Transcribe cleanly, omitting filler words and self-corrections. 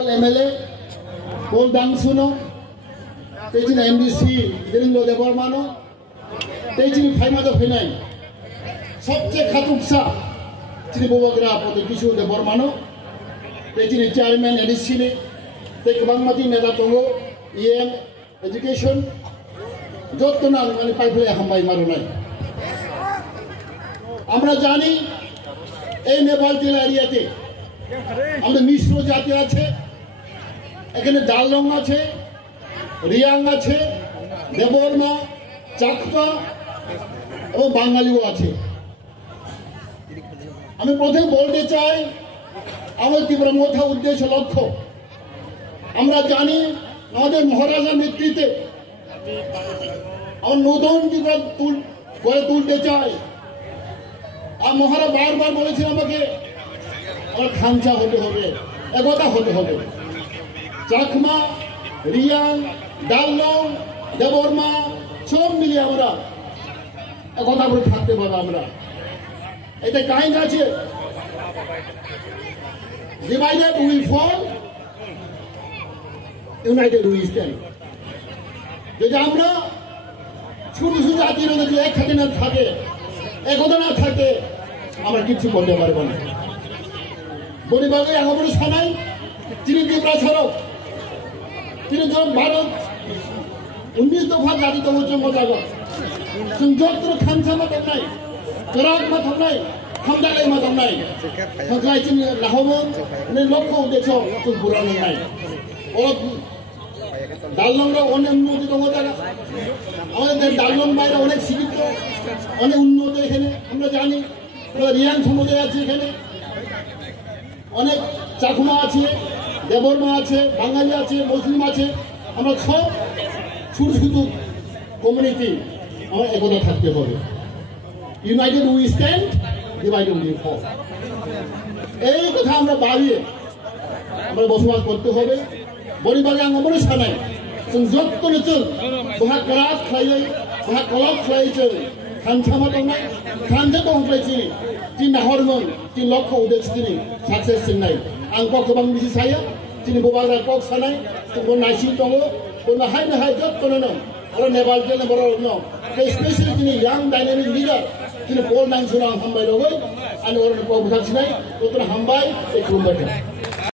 MLA Paul Dangsuno, taking MDC, Diringo de Bormano, taking Faimado Finai, Subject Hatuksa, Tinibogra for the Kishu de Bormano, taking a chairman Edisini, take Bangmati Netatongo, EM, Education, Jotunal, and Pipe Hambai Marunai. Amra Jani, A Nepal Ariate, and the Mishro Jati. এখানে ডালং আছে রিয়াং আছে দেববর্মা চাকমা এবং বাঙালিও আছে আমি প্রথমে বলতে চাই আমার তীব্র মোথা উদ্দেশ্য লক্ষ্য আমরা জানি আমাদের মহারাজা নেতৃত্বে আমরা নতুন জীবন গড়ে তুলতে চাই আর মহারাজ বারবার বলেছেন আমাকে আমার খামচা হতে হবে একতা হতে হবে চাকমা রিয়াং ডালং দেববর্মা সব মিলিয়ে আমরা একতা করে থাকতে পারবো আমরা এতে কাহিনী আছে divided we fall united we stand যদি আমরা ছোট ছোট জাতির যদি একসাথে না থাকে একতা না থাকে আমরা কিছু করতে পারবো না বনিবাগে আমাদের সবাই তিনি ত্রিপুরা সড়ক তিনি ভারত 19 দফা জাতিগত মোজাগত जों जत्र खानसा माथाव नाय गराग माथाव नाय खामदालाय माथाव नाय थाखाय जों लाहमन ने लक्ष्य उद्देश्य जों बुरा नाय ओ दालंगा अनेक उन्नति दङ জায়গা আমাদের দালং বাইরে অনেক শিক্ষিত অনেক উন্নত এখানে আমরা জানি রিয়াং সমুদায় আছে এখানে অনেক চাকমা আছে দেববর্মা আছে বাঙালি আছে মুসলিম আছে আমরা সব ছোট ছোট কমিউনিটি আমরা একতা থাকতে হবে united we stand divided we fall এই কথা আমরা বাড়িয়ে আমরা বসবাস করতে হবে বরিবাগে আমরা সানাই जों जत्तनो जों बहा गराग खालाय बहा कलाब खालाय जों खानसामा दंनाय खानसा दंफ्लायसि जि नाहरमोन जि लक्ष्य उद्देश्य दिनै साक्सेस सिननाय आं गोबां मिथिसायो दिनै बबाग्रा कक सानाय जोंबो नायसि दङ बनो हाय जत्तनो आरो नेपाल गेले बरनो स्पेशली दिनै यां डायनामिक लिडार दिनै पल नांसुना हामबाय दङ आरो अरनो पबुथासिनाय दत्र हामबाय खुलुमबाय